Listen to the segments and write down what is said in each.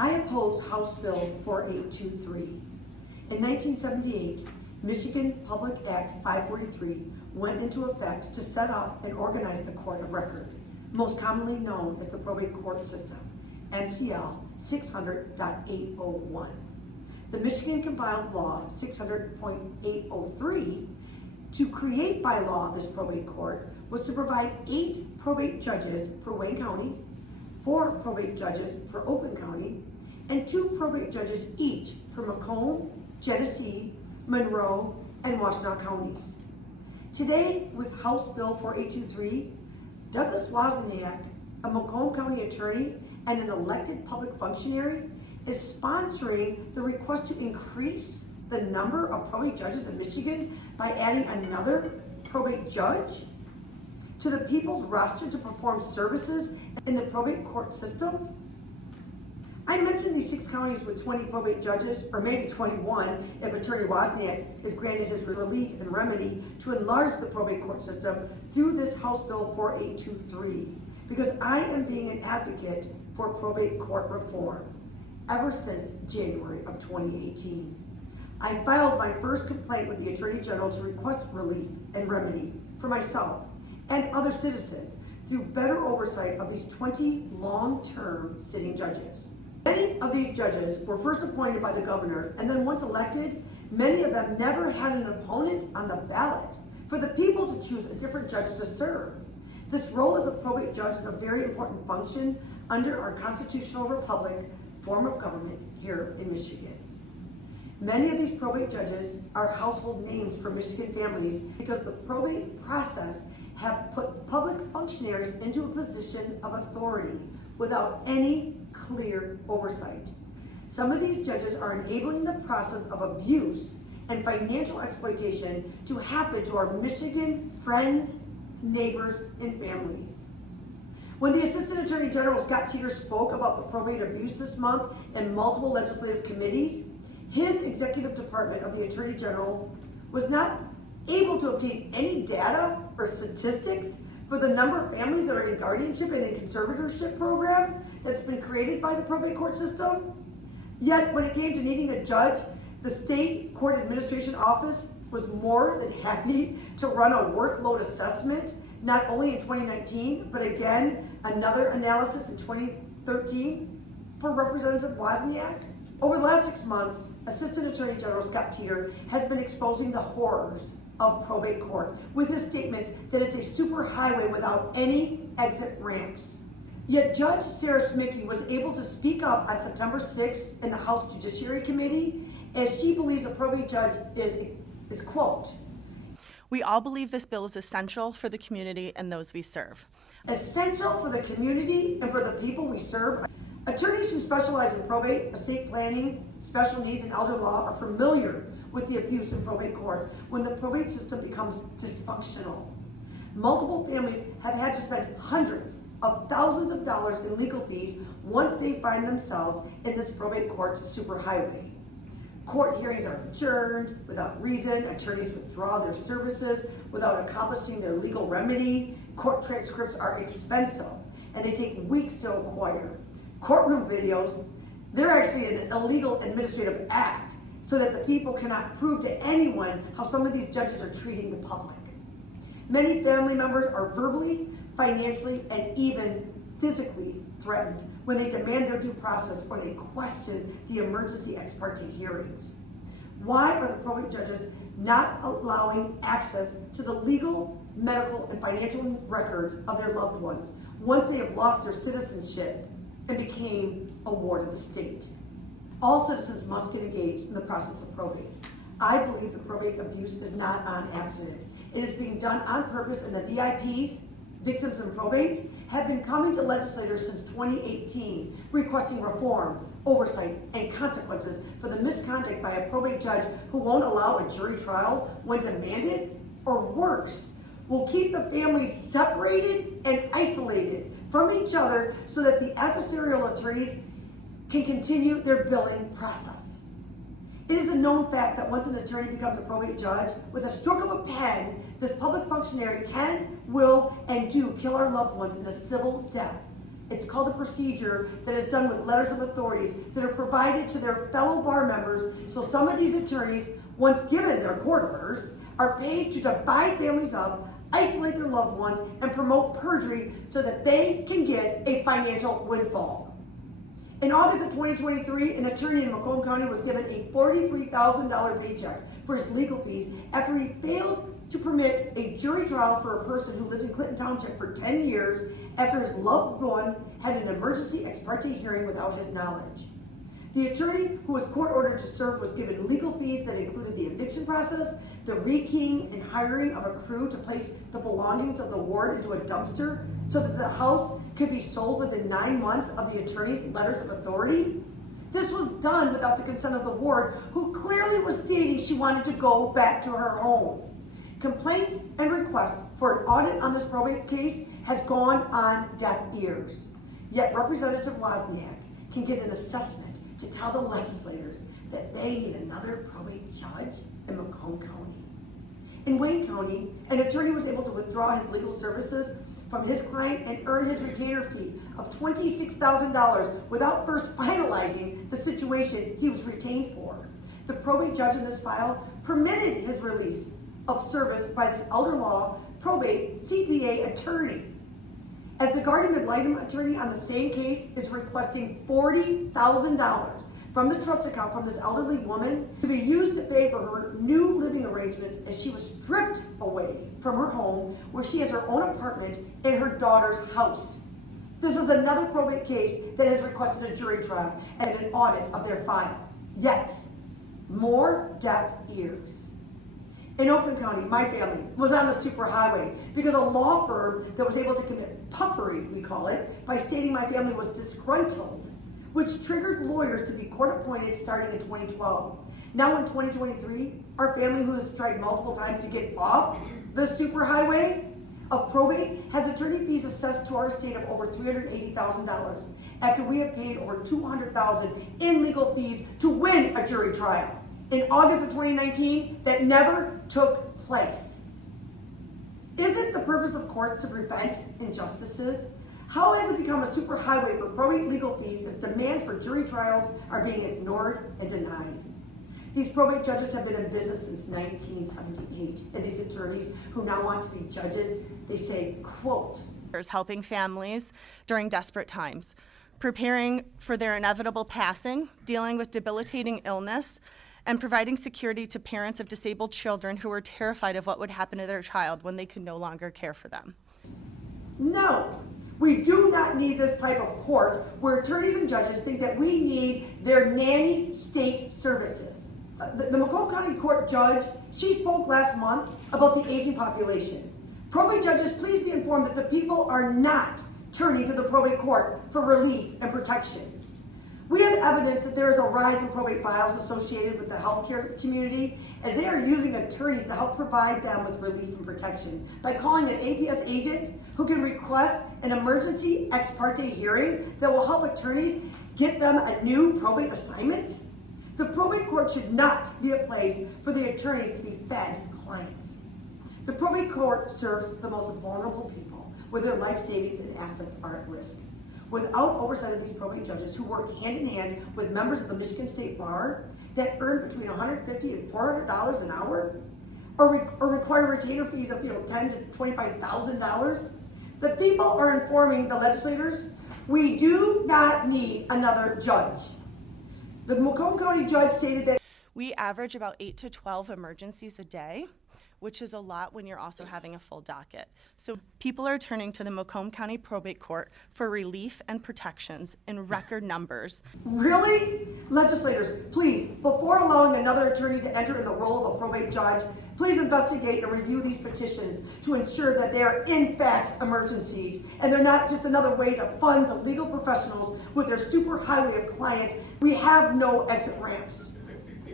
I oppose House Bill 4823. In 1978, Michigan Public Act 543 went into effect to set up and organize the court of record, most commonly known as the probate court system, MCL 600.801. The Michigan Compiled Law 600.803 to create by law this probate court was to provide 8 probate judges for Wayne County, 4 probate judges for Oakland County, and 2 probate judges each for Macomb, Genesee, Monroe, and Washtenaw counties. Today, with House Bill 4823, Douglas Wozniak, a Macomb County attorney and an elected public functionary, is sponsoring the request to increase the number of probate judges in Michigan by adding another probate judge to the people's roster to perform services in the probate court system. I mentioned these 6 counties with 20 probate judges, or maybe 21 if Attorney Wozniak is granted his relief and remedy to enlarge the probate court system through this House Bill 4823, because I am being an advocate for probate court reform ever since January of 2018. I filed my first complaint with the Attorney General to request relief and remedy for myself and other citizens through better oversight of these 20 long-term sitting judges. Many of these judges were first appointed by the governor, and then once elected, many of them never had an opponent on the ballot for the people to choose a different judge to serve. This role as a probate judge is a very important function under our constitutional republic form of government here in Michigan. Many of these probate judges are household names for Michigan families because the probate process have put public functionaries into a position of authority without any clear oversight. Some of these judges are enabling the process of abuse and financial exploitation to happen to our Michigan friends, neighbors, and families. When the Assistant Attorney General Scott Teeter spoke about the probate abuse this month in multiple legislative committees, his executive department of the Attorney General was not able to obtain any data or statistics for the number of families that are in guardianship and in conservatorship program that's been created by the probate court system. Yet when it came to needing a judge, the state court administration office was more than happy to run a workload assessment, not only in 2019, but again, another analysis in 2013 for Representative Wozniak. Over the last 6 months, Assistant Attorney General Scott Teeter has been exposing the horrors of probate court with his statements that it's a superhighway without any exit ramps. Yet Judge Sarah Smickey was able to speak up on September 6th in the House Judiciary Committee as she believes a probate judge is quote, "We all believe this bill is essential for the community and those we serve." Essential for the community and for the people we serve. Attorneys who specialize in probate, estate planning, special needs, and elder law are familiar with the abuse in probate court when the probate system becomes dysfunctional. Multiple families have had to spend hundreds of thousands of dollars in legal fees once they find themselves in this probate court superhighway. Court hearings are adjourned without reason, attorneys withdraw their services without accomplishing their legal remedy, court transcripts are expensive and they take weeks to acquire. Courtroom videos, they're actually an illegal administrative act so that the people cannot prove to anyone how some of these judges are treating the public. Many family members are verbally, financially, and even physically threatened when they demand their due process or they question the emergency ex parte hearings. Why are the probate judges not allowing access to the legal, medical, and financial records of their loved ones once they have lost their citizenship and became a ward of the state? All citizens must get engaged in the process of probate. I believe the probate abuse is not on accident. It is being done on purpose, and the VIPs, victims in probate, have been coming to legislators since 2018, requesting reform, oversight, and consequences for the misconduct by a probate judge who won't allow a jury trial when demanded, or worse, will keep the families separated and isolated from each other so that the adversarial attorneys can continue their billing process. It is a known fact that once an attorney becomes a probate judge, with a stroke of a pen, this public functionary can, will, and do kill our loved ones in a civil death It's called a procedure that is done with letters of authorities that are provided to their fellow bar members, so some of these attorneys, once given their court orders, are paid to divide families up, isolate their loved ones, and promote perjury so that they can get a financial windfall. In August of 2023, an attorney in Macomb County was given a $43,000 paycheck for his legal fees after he failed to permit a jury trial for a person who lived in Clinton Township for 10 years after his loved one had an emergency ex parte hearing without his knowledge. The attorney who was court ordered to serve was given legal fees that included the eviction process, the rekeying and hiring of a crew to place the belongings of the ward into a dumpster so that the house could be sold within 9 months of the attorney's letters of authority. This was done without the consent of the ward, who clearly was stating she wanted to go back to her home. Complaints and requests for an audit on this probate case has gone on deaf ears. Yet Representative Wozniak can get an assessment to tell the legislators that they need another probate judge in Macomb County. In Wayne County, an attorney was able to withdraw his legal services from his client and earn his retainer fee of $26,000 without first finalizing the situation he was retained for. The probate judge in this file permitted his release of service by this elder law probate CPA attorney, as the guardian ad litem attorney on the same case is requesting $40,000 from the trust account from this elderly woman to be used to pay for her new living arrangements as she was stripped away from her home where she has her own apartment in her daughter's house. This is another probate case that has requested a jury trial and an audit of their file. Yet, more deaf ears. In Oakland County, my family was on the superhighway because a law firm that was able to commit puffery, we call it, by stating my family was disgruntled, which triggered lawyers to be court appointed starting in 2012. Now in 2023, our family, who has tried multiple times to get off the superhighway of probate, has attorney fees assessed to our estate of over $380,000 after we have paid over $200,000 in legal fees to win a jury trial in August of 2019 that never took place. Isn't the purpose of courts to prevent injustices? How has it become a superhighway for probate legal fees as demand for jury trials are being ignored and denied? These probate judges have been in business since 1978, and these attorneys who now want to be judges, they say, quote, helping families during desperate times, preparing for their inevitable passing, dealing with debilitating illness, and providing security to parents of disabled children who are terrified of what would happen to their child when they could no longer care for them. No, we do not need this type of court where attorneys and judges think that we need their nanny state services. The Macomb County Court judge, she spoke last month about the aging population. Probate judges, please be informed that the people are not turning to the probate court for relief and protection. We have evidence that there is a rise in probate files associated with the healthcare community, as they are using attorneys to help provide them with relief and protection by calling an APS agent who can request an emergency ex parte hearing that will help attorneys get them a new probate assignment. The probate court should not be a place for the attorneys to be fed clients. The probate court serves the most vulnerable people where their life savings and assets are at risk. Without oversight of these probate judges who work hand in hand with members of the Michigan State Bar that earn between $150 and $400 an hour, or require retainer fees of $10,000 to $25,000, the people are informing the legislators, we do not need another judge. The Macomb County judge stated that we average about 8 to 12 emergencies a day, which is a lot when you're also having a full docket. So people are turning to the Macomb County Probate Court for relief and protections in record numbers. Really? Legislators, please, before allowing another attorney to enter in the role of a probate judge, please investigate and review these petitions to ensure that they are in fact emergencies and they're not just another way to fund the legal professionals with their superhighway of clients. We have no exit ramps.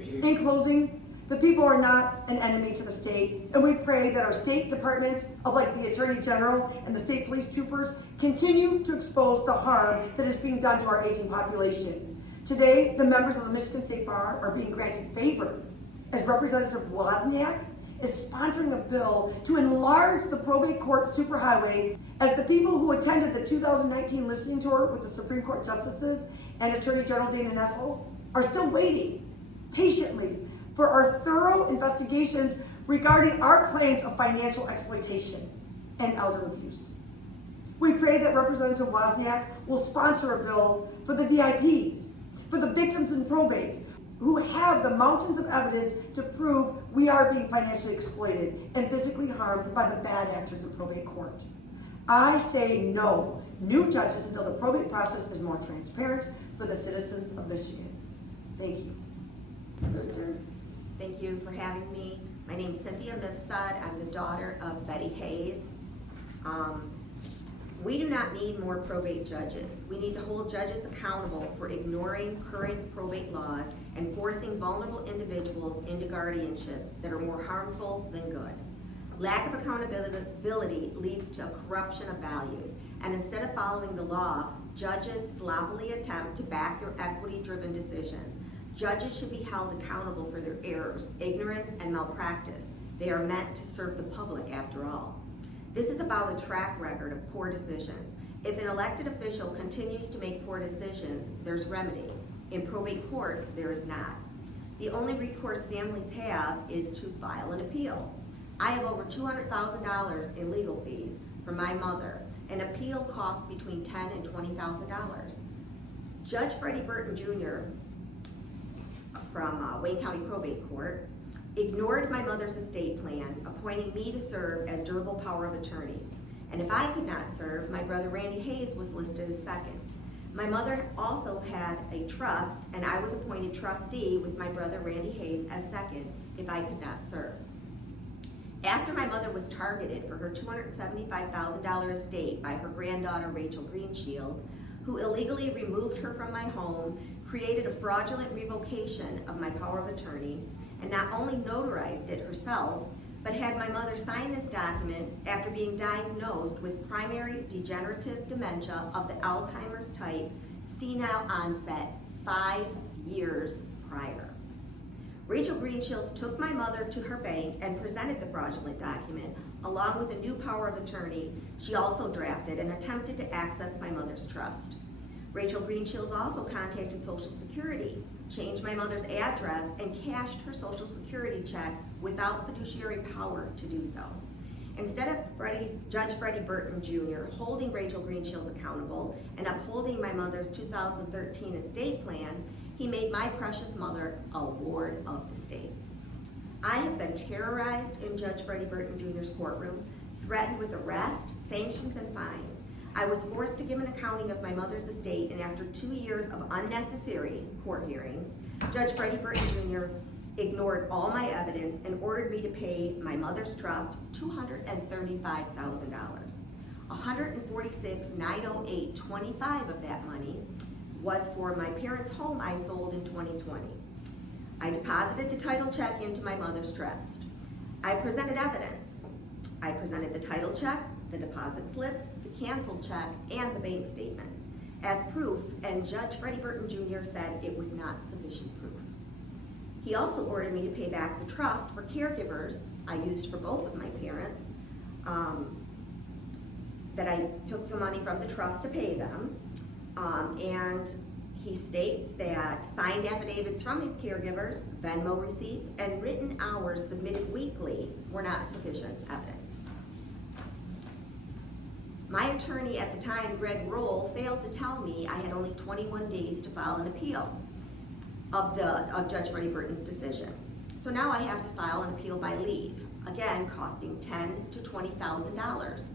In closing, the people are not an enemy to the state, and we pray that our state departments, like the Attorney General and the state police troopers, continue to expose the harm that is being done to our aging population. Today, the members of the Michigan State Bar are being granted favor as Representative Wozniak is sponsoring a bill to enlarge the probate court superhighway, as the people who attended the 2019 listening tour with the Supreme Court justices and Attorney General Dana Nessel are still waiting patiently for our thorough investigations regarding our claims of financial exploitation and elder abuse. We pray that Representative Wozniak will sponsor a bill for the VIPs, for the victims in probate, who have the mountains of evidence to prove we are being financially exploited and physically harmed by the bad actors in probate court. I say no new judges until the probate process is more transparent for the citizens of Michigan. Thank you. Thank you for having me. My name is Cynthia Mifsud. I'm the daughter of Betty Hayes. We do not need more probate judges. We need to hold judges accountable for ignoring current probate laws and forcing vulnerable individuals into guardianships that are more harmful than good. Lack of accountability leads to a corruption of values, and instead of following the law, judges sloppily attempt to back their equity-driven decisions. Judges should be held accountable for their errors, ignorance, and malpractice. They are meant to serve the public after all. This is about a track record of poor decisions. If an elected official continues to make poor decisions, there's remedy. In probate court, there is not. The only recourse families have is to file an appeal. I have over $200,000 in legal fees for my mother. An appeal costs between $10,000 and $20,000. Judge Freddie Burton Jr. from Wayne County Probate Court ignored my mother's estate plan, appointing me to serve as durable power of attorney. And if I could not serve, my brother Randy Hayes was listed as second. My mother also had a trust, and I was appointed trustee with my brother Randy Hayes as second if I could not serve. After my mother was targeted for her $275,000 estate by her granddaughter Rachel Greenshield, who illegally removed her from my home, created a fraudulent revocation of my power of attorney, and not only notarized it herself, but had my mother sign this document after being diagnosed with primary degenerative dementia of the Alzheimer's type, senile onset, 5 years prior. Rachel Greenshields took my mother to her bank and presented the fraudulent document, along with a new power of attorney she also drafted and attempted to access my mother's trust. Rachel Greenshields also contacted Social Security, changed my mother's address, and cashed her Social Security check without fiduciary power to do so. Instead of Judge Freddie Burton Jr. holding Rachel Greenshields accountable and upholding my mother's 2013 estate plan, he made my precious mother a ward of the state. I have been terrorized in Judge Freddie Burton Jr.'s courtroom, threatened with arrest, sanctions, and fines. I was forced to give an accounting of my mother's estate, and after 2 years of unnecessary court hearings, Judge Freddie Burton Jr. ignored all my evidence and ordered me to pay my mother's trust $235,000. $146,908.25 of that money was for my parents' home I sold in 2020. I deposited the title check into my mother's trust. I presented evidence. I presented the title check, the deposit slip, the canceled check, and the bank statements as proof, and Judge Freddie Burton Jr. said it was not sufficient proof. He also ordered me to pay back the trust for caregivers I used for both of my parents, that I took the money from the trust to pay them, and he states that signed affidavits from these caregivers, Venmo receipts, and written hours submitted weekly were not sufficient evidence. My attorney at the time, Greg Roll, failed to tell me I had only 21 days to file an appeal of Judge Freddie Burton's decision. So now I have to file an appeal by leave, again costing $10,000 to $20,000.